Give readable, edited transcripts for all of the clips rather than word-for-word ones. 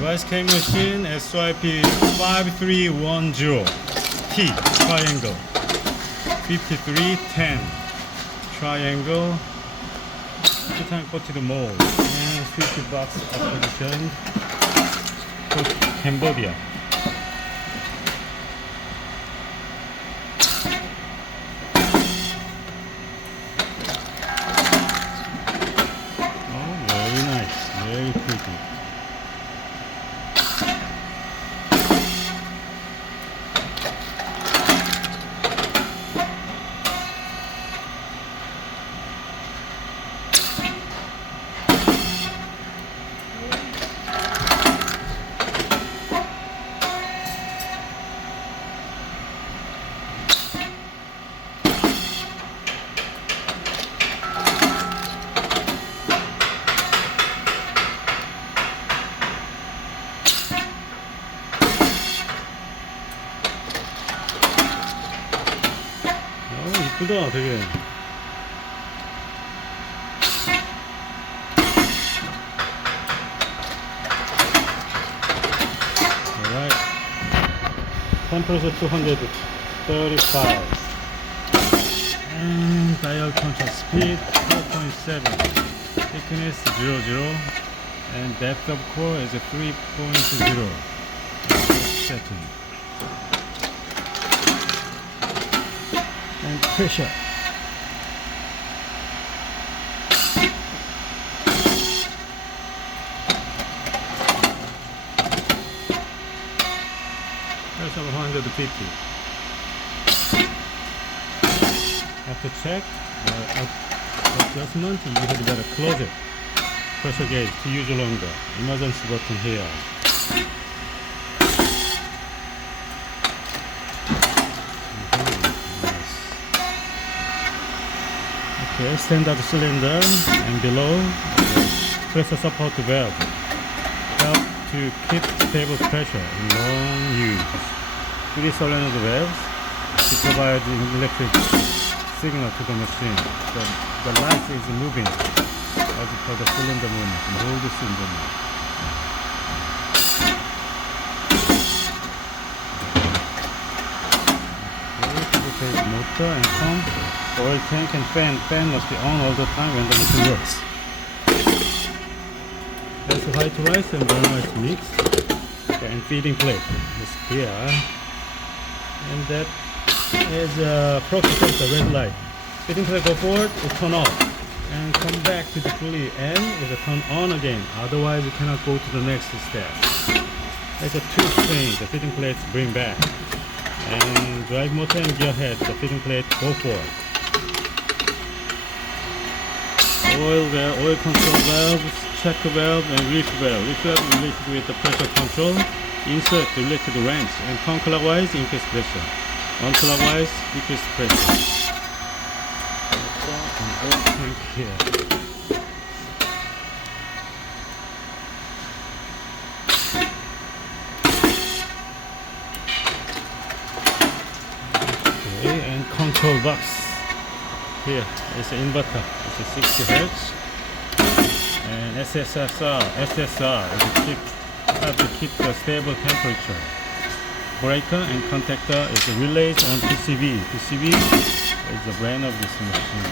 rice cake machine SYP5310T triangle 5310 triangle Titanium Coated Moulds and 50 bucks acquisition to Cambodia. Oh, very nice, very pretty. 이쁘다 되게. Alright. Temperature 235 and dial control speed 4.7, thickness 00 and depth of core is 3.0 setting. And pressure. Pressure of 150. After check adjustment, you had better close it. Pressure gauge to use longer. Emergency button here. Okay, standard cylinder and below pressure support valve help to keep stable pressure in long use. 3 solenoid valves to provide electric signal to the machine. The light is moving as per the cylinder movement, mold cylinder movement. Okay, motor and pump. Oil tank and fan must be on all the time when the machine works. There's white rice and brown rice mix. Okay, and feeding plate is here. And that is a proxy sensor, red light. Feeding plate go forward, it turn off. And come back to the pulley and it will turn on again. Otherwise you cannot go to the next step. There's a two things the feeding plates bring back. And drive motor and gear head, the feeding plate go forward. Oil control valves, check valve and reef valve. Reef valve related with the pressure control. Insert related to wrench and turn clockwise, increase pressure. Unclockwise, decrease pressure. And oil tank here. Okay, and control box. Here is an inverter. It's a 60 Hz. And SSR is to keep the stable temperature. Breaker and contactor is a relays on PCB. PCB is the brand of this machine.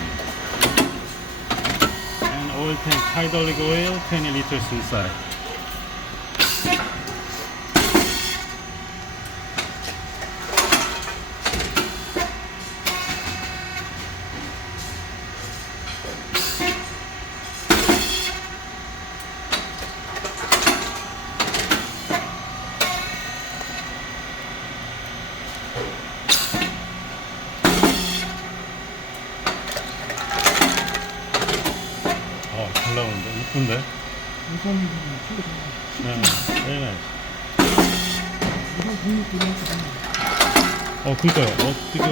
And oil tank, hydraulic oil, 20 liters inside. 잘 나오는데? 이쁜데? 네, very nice. 그니까요. 되게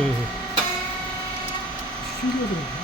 신기하더라고요.